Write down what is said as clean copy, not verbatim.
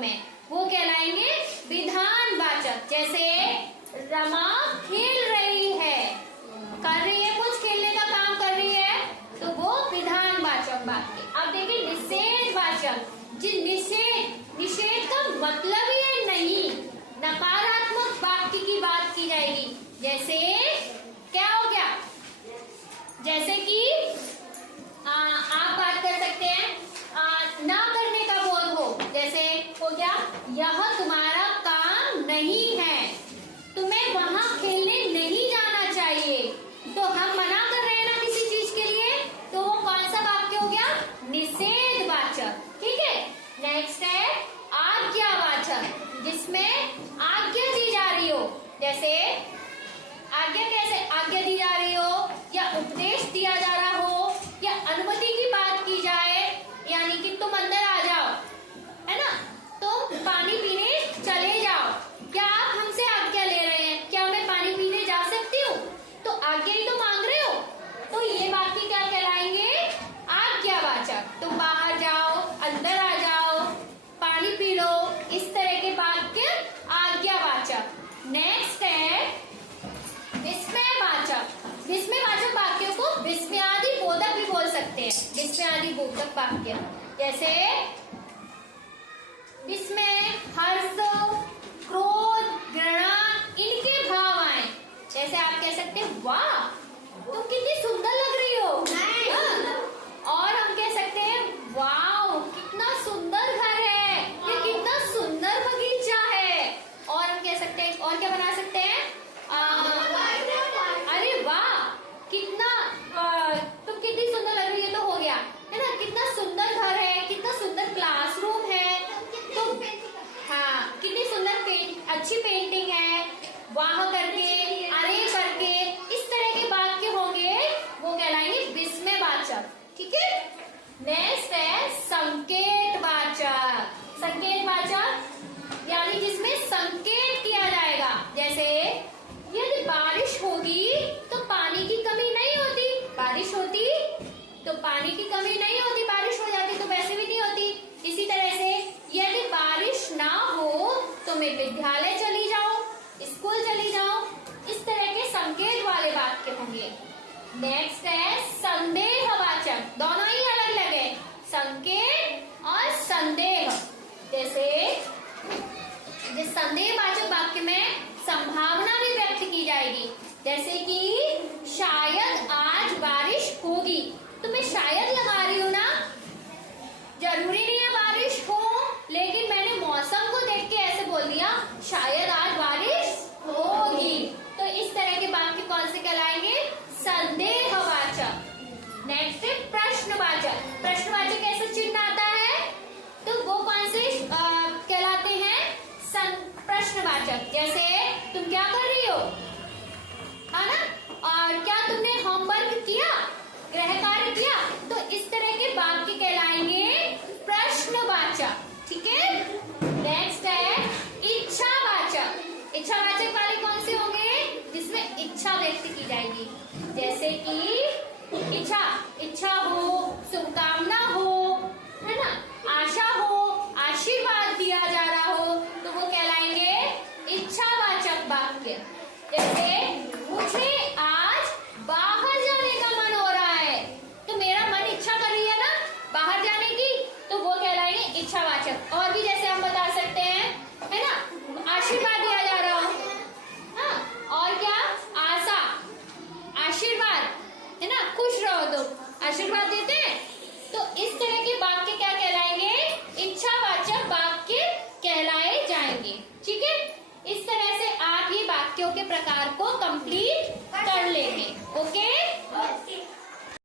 में, वो कहलाएंगे विधानवाचक। जैसे रमा खेल रही है, कर रही है कुछ, खेलने का काम कर रही है, तो वो विधानवाचक वाक्य। अब देखिए निषेधवाचक, जिन निषेध का मतलब ही नहीं, नकारात्मक वाक्य की बात की जाएगी। जैसे क्या हो गया, जैसे कि आप बात कर सकते हैं ना करने का बोध हो, जैसे हो गया यह तुम्हारा काम नहीं है, तुम्हें वहां खेलने नहीं जाना चाहिए, तो हम मना कर रहे हैं ना किसी चीज के लिए, तो वो कौन सा वाक्य हो गया, निषेधवाचक। ठीक है, नेक्स्ट है आज्ञावाचक, जिसमें आज्ञा दी जा रही हो। जैसे आज्ञा, कैसे आज्ञा दी जा रही हो, या उपदेश दिया जा रहा हो, या अनुमति की बात की जाए, यानी कि तुम अंदर आ जाओ, है ना, तुम पानी पीने चले जाओ। क्या आप हमसे आज्ञा ले रहे हैं, क्या मैं पानी पीने जा सकती हूँ, तो आज्ञा ही तो मांग रहे हो, तो ये वाक्य क्या कहलाएंगे, आज्ञावाचक। तुम बाहर जाओ, अंदर आ जाओ, पानी पी लो, इस तरह के वाक्य आज्ञावाचक। नेक्स्ट है विस्मयवाचक। विस्मयवाचक वाक्यों को विस्मयादि बोधक भी बोल सकते हैं, विस्मयादि बोधक वाक्य। जैसे विस्मय, हर्ष, क्रोध, घृणा, इनके भाव आए। जैसे आप कह सकते हैं वाह तुम कितनी सुंदर लग रही हो, और हम कह सकते हैं वाह कितना सुंदर घर है, ये कितना सुंदर बगीचा है। और हम कह सकते हैं, और क्या बना सकते हैं, अरे वाह कितना तुम कितनी सुंदर लग रही है, तो हो गया, है ना, कितना सुंदर घर है, कितना सुंदर क्लासरूम है, तो हाँ कितनी सुंदर अच्छी पेंटिंग है, वाह करके, अरे करके, इस तरह के वाक्य होंगे, वो कहलाएंगे विस्मयवाचक। ठीक है, नेक्स्ट है संकेतवाचक। संकेतवाचक यानी जिसमें संकेत किया जाएगा। जैसे यदि बारिश होगी तो पानी की कमी नहीं होती, बारिश होती तो पानी की कमी नहीं होती, बारिश हो जाती तो वैसे भी नहीं होती। इसी तरह से यदि बारिश ना हो तो मैं विद्यालय चली जाऊं, स्कूल चली जाऊं, इस तरह के संकेत वाले वाक्य होंगे। नेक्स्ट है संदेहवाचक, दोनों ही अलग अलग है, संकेत और संदेह। जैसे जिस संदेहवाचक वाक्य में संभावना भी व्यक्त की जाएगी, जैसे कि शायद आज बारिश होगी, तो मैं शायद लगा रही हूँ ना, जरूरी नहीं है बारिश हो, लेकिन मैंने मौसम को देख के ऐसे बोल दिया शायद आज बारिश होगी, तो इस तरह के वाक्य कौन से कहलाएंगे, संदेहवाचक। नेक्स्ट है प्रश्नवाचक। प्रश्नवाचक ऐसा चिन्ह आता है तो वो कौन से कहलाते हैं, प्रश्नवाचक। जैसे तुम क्या कर रही हो, है ना, और क्या तुमने होमवर्क किया, गृह कार्य किया, तो इस तरह के वाक्य कहलाएंगे प्रश्नवाचक। ठीक है, नेक्स्ट है इच्छावाचक। इच्छावाचक वाले कौन से होंगे, जिसमें इच्छा व्यक्त की जाएगी। जैसे कि इच्छा हो, शुभकामना हो, है ना, आशा हो, आशीर्वाद दिया जा रहा हो, तो वो कहलाएंगे इच्छावाचक वाक्य। जैसे मुझे आज बाहर जाने का मन हो रहा है, तो मेरा मन इच्छा कर रही है ना बाहर जाने की, तो वो कहलाएंगे इच्छावाचक। और भी जैसे हम बता सकते हैं, है ना, आशीर्वाद दिया जा रहा हो, हाँ, और क्या, आशा, आशीर्वाद, है ना, खुश रहो तो आशीर्वाद देते हैं, तो इस तरह के वाक्य क्या कहलाएंगे, इच्छावाचक वाक्य कहलाए जाएंगे। ठीक है, इस तरह से आप ये वाक्यों के प्रकार को कंप्लीट कर लेंगे। ओके।